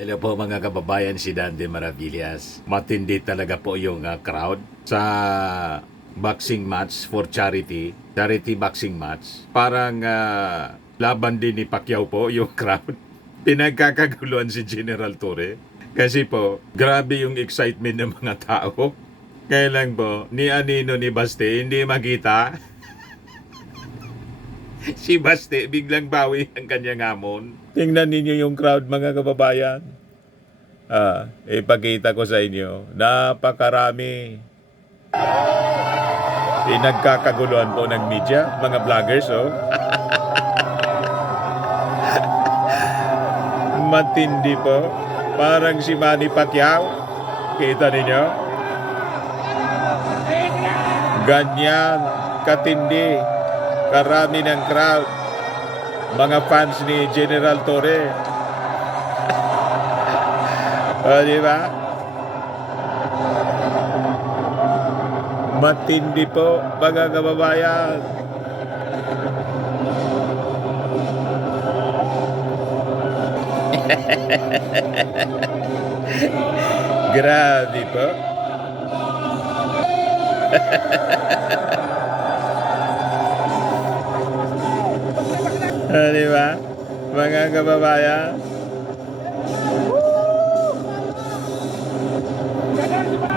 Hello po mga kababayan, si Dante Maravillas. Matindi talaga po yung crowd sa boxing match for charity. Charity boxing match. Parang laban din ni Pacquiao po yung crowd. Pinagkakaguluhan si General Torre. Kasi po, grabe yung excitement ng mga tao. Kaya lang po, ni Anino ni Baste, hindi makita. Si Baste, biglang bawi ang kanyang hamon. Tingnan ninyo yung crowd mga kababayan. Ipakita ko sa inyo, napakarami. Pinagkakaguluhan po ng media, mga vloggers, oh. Matindi po. Parang si Manny Pacquiao. Kita ninyo? Ganyan, katindi. Karami ng crowd. Mga fans ni General Torre. Di ba? Matindi po, mga kababayan. Grabe po. Di ba? Mga kababayan.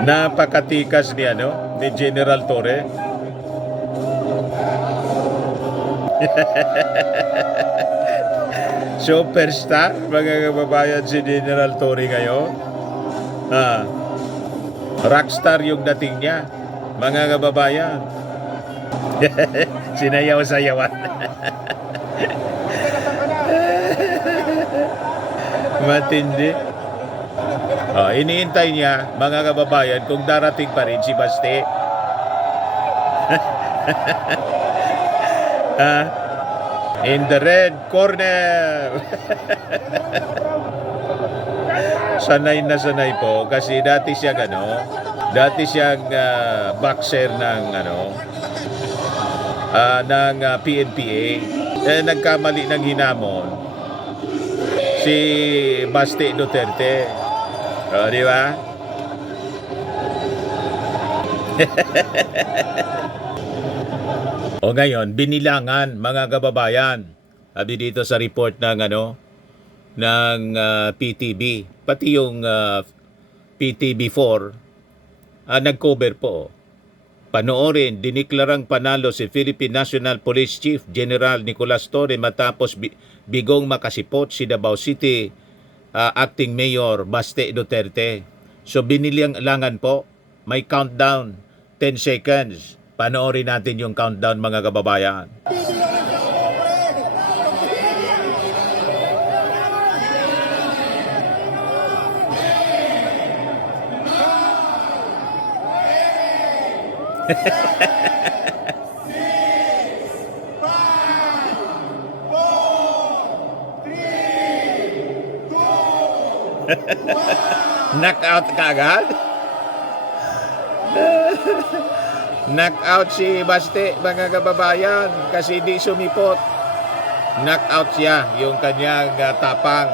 Napakatikas ni General Torre. Superstar, mga kababayan, si General Torre ngayon. Rockstar yung dating niya, mga kababayan. Sinayaw-sayawan. Matindi. Iniintay niya, mga kababayan, kung darating pa rin si Baste. In the red corner. Sanay na sanay po kasi dati siyang boxer ng PNPA. Nagkamali ng hinamon si Baste Duterte. Di ba? O ngayon, binilangan mga kababayan. Sabi dito sa report ng PTB, pati yung PTB4 nag-cover po. Panoorin, diniklarang panalo si Philippine National Police Chief General Nicolas Torre matapos bigong makasipot si Davao City Acting Mayor Baste Duterte. So binilangan po, may countdown, 10 seconds. Panoorin natin yung countdown mga kababayan. Knockout kagad? Knockout si Baste mga kababayan kasi di sumipot. Knockout siya yung kanyang tapang.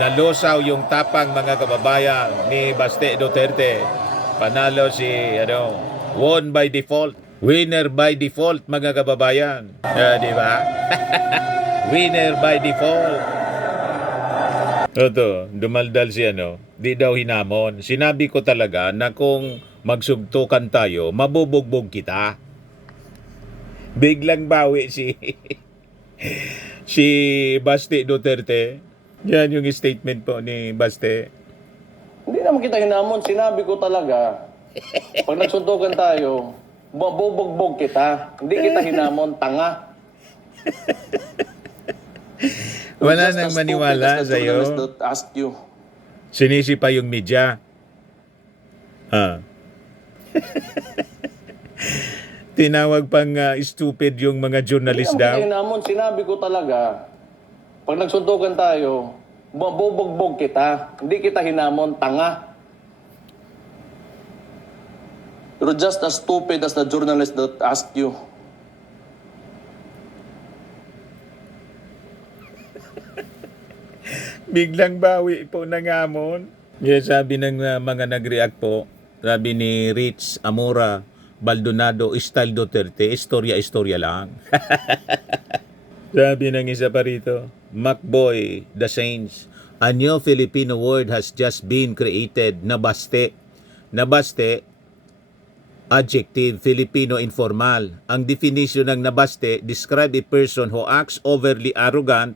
Nalusaw yung tapang mga kababayan ni Baste Duterte. Panalo si won by default. Winner by default mga kababayan. Di ba? Winner by default. Ito, dumaldal si di daw hinamon. Sinabi ko talaga na kung magsugtukan tayo, mabubugbog kita. Biglang bawi si Baste Duterte. Yan yung statement po ni Baste. Hindi naman kita hinamon. Sinabi ko talaga, pag nagsuntukan tayo, mabubugbog kita. Hindi kita hinamon, tanga. Wala nang maniwala sa'yo. Ask you. Sinisi pa yung media. Tinawag pang stupid yung mga journalist Hindi naman daw. kita hinamon. Sinabi ko talaga, pag nagsuntukan tayo, mabubugbog kita. Hindi kita hinamon, tanga. You're just as stupid as the journalist that asked you. Biglang bawi po ng hamon. Yes, sabi ng mga nag-react po, sabi ni Rich Amora Baldonado, style Duterte, istorya-istorya lang. Sabi ng isa pa rito, Macboy, The Saints, a new Filipino word has just been created, nabaste. Nabaste, adjective, Filipino informal. Ang definition ng nabaste, describe a person who acts overly arrogant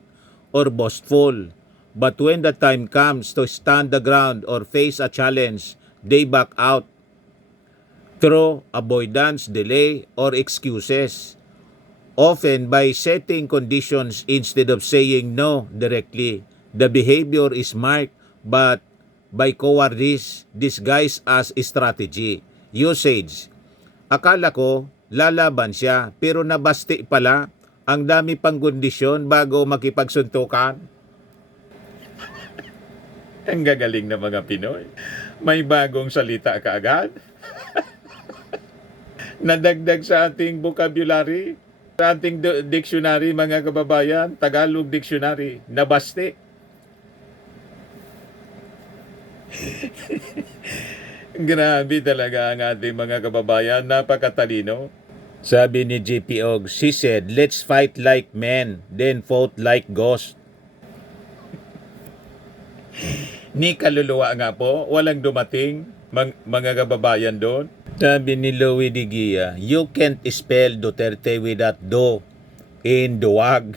or boastful. But when the time comes to stand the ground or face a challenge, they back out through avoidance, delay, or excuses. Often by setting conditions instead of saying no directly. The behavior is marked but by cowardice disguised as strategy. Usage. Akala ko lalaban siya pero nabasti pala. Ang dami pang kondisyon bago makipagsuntukan. Ang gagaling na mga Pinoy. May bagong salita kaagad. Nadagdag sa ating vocabulary, sa ating dictionary mga kababayan, Tagalog dictionary, nabaste. Grabe talaga ang ating mga kababayan, napakatalino. Sabi ni JP Og, she said, let's fight like men, then fought like ghosts. Ni kaluluwa nga po, walang dumating mga kababayan doon. Sabi ni Louie de Guia, you can't spell Duterte without do in duwag.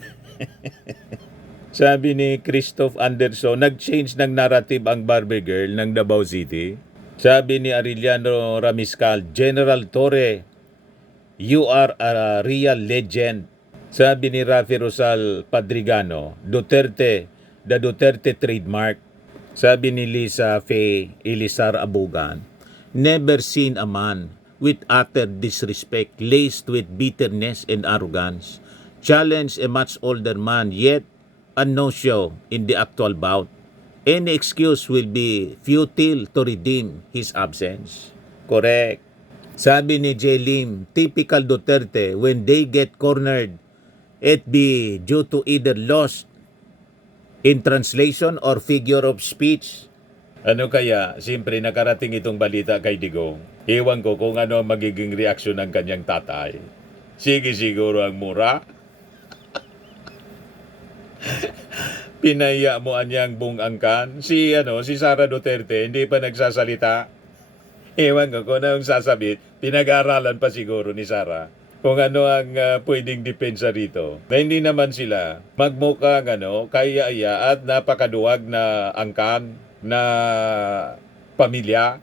Sabi ni Christoph Anderson, nag-change ng narrative ang Barbie Girl ng Davao City. Sabi ni Arellano Ramiscal, General Torre, you are a real legend. Sabi ni Rafi Rosal Padrigano, Duterte, the Duterte trademark. Sabi ni Lisa Faye Elisar Abugan, never seen a man with utter disrespect laced with bitterness and arrogance challenge a much older man yet a no-show in the actual bout. Any excuse will be futile to redeem his absence. Correct. Sabi ni J. Lim, typical Duterte, when they get cornered, it be due to either loss in translation or figure of speech. Ano kaya, siyempre nakarating itong balita kay Digong. Ewan ko kung ano ang magiging reaksyon ng kanyang tatay. Sige siguro ang mura. Pinaya mo anyang buong angkan. Si Sara Duterte hindi pa nagsasalita. Ewan ko kung ano ang sasabit. Pinag-aaralan pa siguro ni Sara kung ano ang pwedeng depensa rito. Na hindi naman sila magmukhang kaya-aya at napakaduwag na angkan na pamilya.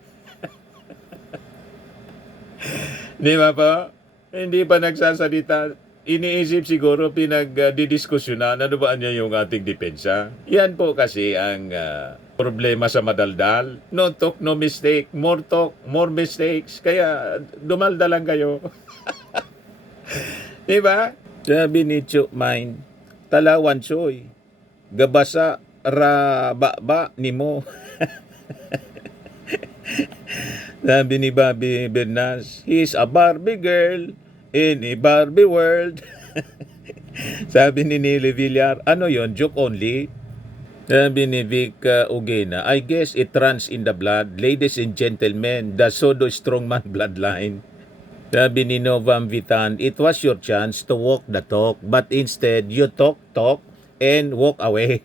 Di ba po? Hindi pa nagsasalita. Iniisip siguro pinagdidiskusyonan ano ba niya yung ating depensa. Yan po kasi ang problema sa madaldal. No talk, no mistake. More talk, more mistakes. Kaya dumaldalan kayo. Diba? Sabi ni Chu Mind, Talawan Choy, gabasa ra ba ni mo. Sabi ni Bobby Bernas, he's a Barbie girl in a Barbie world. Sabi ni Nili Villar, ano yon, joke only? Sabi ni Vic Ugena, I guess it runs in the blood. Ladies and gentlemen, the Sodo Strongman bloodline. Sabi ni Novam Vitan, it was your chance to walk the talk, but instead, you talk, and walk away.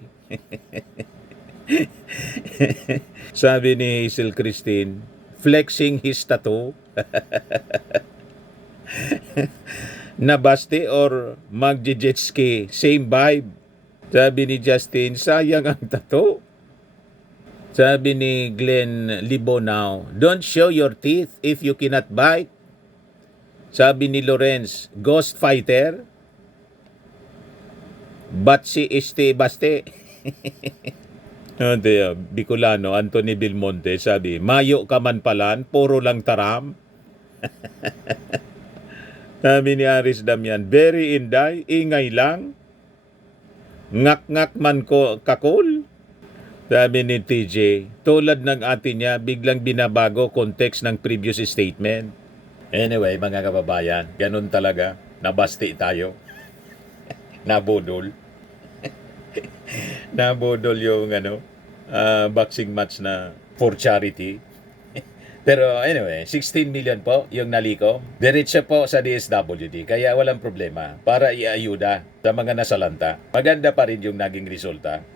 Sabi ni Hazel Christine, flexing his tattoo. Nabaste or mag-jet ski, same vibe. Sabi ni Justin, sayang ang tattoo. Sabi ni Glenn Libonaw, don't show your teeth if you cannot bite. Sabi ni Lorenz, ghost fighter. Batsi este baste. Bicolano, Anthony Belmonte, sabi, mayo ka man palan, puro lang taram. Sabi ni Aris Damian, very inday, ingay lang. Ngak-ngak man ko kakul. Sabi ni TJ, tulad ng atin niya, biglang binabago context ng previous statement. Anyway, mga kababayan, ganun talaga. Nabasti tayo. Nabudol. Nabudol yung boxing match na for charity. Pero anyway, 16 million po yung naliko. Diretso po sa DSWD, kaya walang problema para iayuda sa mga nasalanta. Maganda pa rin yung naging resulta.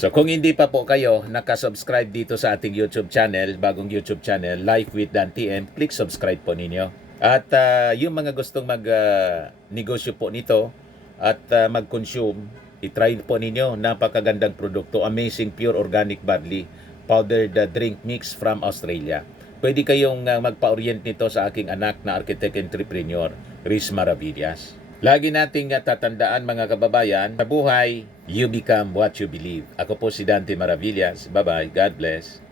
So kung hindi pa po kayo nakasubscribe dito sa ating YouTube channel, bagong YouTube channel, Life with Dan TM, click subscribe po ninyo. At yung mga gustong mag-negosyo po nito at mag-consume, itry po ninyo. Napakagandang produkto, amazing pure organic barley, powdered drink mix from Australia. Pwede kayong magpa-orient nito sa aking anak na architect entrepreneur, Riz Maravillas. Lagi nating tatandaan mga kababayan, sa buhay, you become what you believe. Ako po si Dante Maravillas. Bye-bye. God bless.